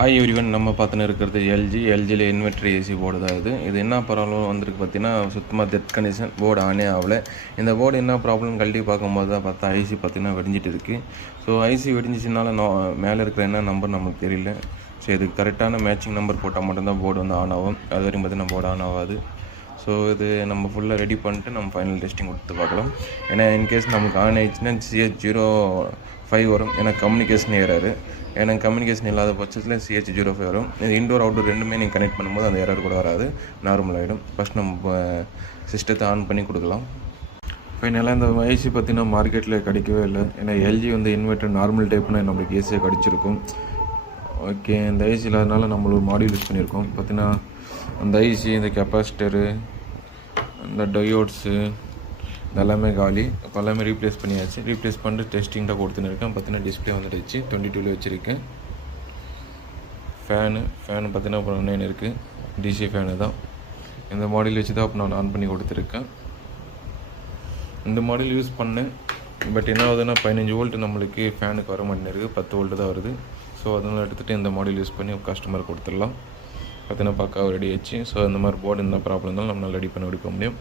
Everyone நம்ம பார்த்துன்னு இருக்கிறது எல்ஜியில் இன்வெர்டர் ஏசி போர்டு தான் இது என்ன ப்ராப்ளம் வந்திருக்கு பார்த்தீங்கன்னா சுத்தமாக டெத் கண்டிஷன் போர்டு ஆனே ஆகலை. இந்த போர்டு என்ன ப்ராப்ளம் கழட்டி பார்க்கும்போது தான் பார்த்தா ஐசி பார்த்தீங்கன்னா வெடிஞ்சிட்டு இருக்குது. ஸோ ஐசி வெடிஞ்சிச்சினால மேலே இருக்கிற என்ன நம்பர் நமக்கு தெரியல. ஸோ இதுக்கு கரெக்டான மேட்சிங் நம்பர் போட்டால் மட்டும்தான் போர்டு வந்து ஆன் ஆகும். அது வரைக்கும் பார்த்தீங்கன்னா போர்டு ஆன் ஆகாது. ஸோ இது நம்ம ஃபுல்லாக ரெடி பண்ணிட்டு நம்ம ஃபைனல் டெஸ்டிங் கொடுத்து பார்க்கலாம். ஏன்னா இன்கேஸ் நமக்கு ஆன் ஆயிடுச்சுன்னா CH05 வரும். ஏன்னா கம்யூனிகேஷன் ஏறாரு. ஏன்னா கம்யூனிகேஷன் இல்லாத பட்சத்தில் CH05 வரும். இது இன்டோர் அவுட்டோர் ரெண்டுமே நீங்கள் கனெக்ட் பண்ணும்போது அந்த எரர் கூட வராது, நார்மல் ஆகிடும். ஃபஸ்ட் நம்ம சிஸ்டத்தை ஆன் பண்ணி கொடுக்கலாம். ஃபைனலாக இந்த ஐசி பார்த்திங்கன்னா மார்க்கெட்டில் கிடைக்கவே இல்லை. ஏன்னா எல்ஜி வந்து இன்வெர்டர் நார்மல் டைப்னா நம்மளுக்கு ஈஸியாக கிடச்சிருக்கும். ஓகே, இந்த ஐசி இல்லாதனால நம்ம ஒரு மாடியூல் யூஸ் பண்ணியிருக்கோம். பார்த்திங்கன்னா அந்த ஐசி, இந்த கெப்பாசிட்டரு, இந்த டயோட்ஸு எல்லாமே காலி. இப்போ எல்லாமே ரீப்ளேஸ் பண்ணியாச்சு. ரீப்ளேஸ் பண்ணிட்டு டெஸ்டிங் தான் கொடுத்துன்னு இருக்கேன். பார்த்தீங்கன்னா டிஸ்பிளே வந்துடுச்சு. 22 வச்சுருக்கேன். ஃபேனு பார்த்தீங்கன்னா அப்புறம் 9 இருக்குது. டிசி ஃபேனு தான். இந்த மாடல் வச்சு தான் இப்போ நான் ஆன் பண்ணி கொடுத்துருக்கேன். இந்த மாடல் யூஸ் பண்ணேன். பட் என்ன ஆகுதுன்னா 15 வோல்ட் நம்மளுக்கு ஃபேனுக்கு வர மாட்டேங்குது. 10 வோல்ட்டு தான் வருது. ஸோ அதனால் எடுத்துகிட்டு இந்த மாடல் யூஸ் பண்ணி கஸ்டமர் கொடுத்துடலாம். பார்த்தீங்கன்னா பக்காவாக ரெடி ஆச்சு. ஸோ இந்த மாதிரி போர்டு இந்த ப்ராப்ளம் இருந்தாலும் நம்மளால் ரெடி பண்ண முடியும்.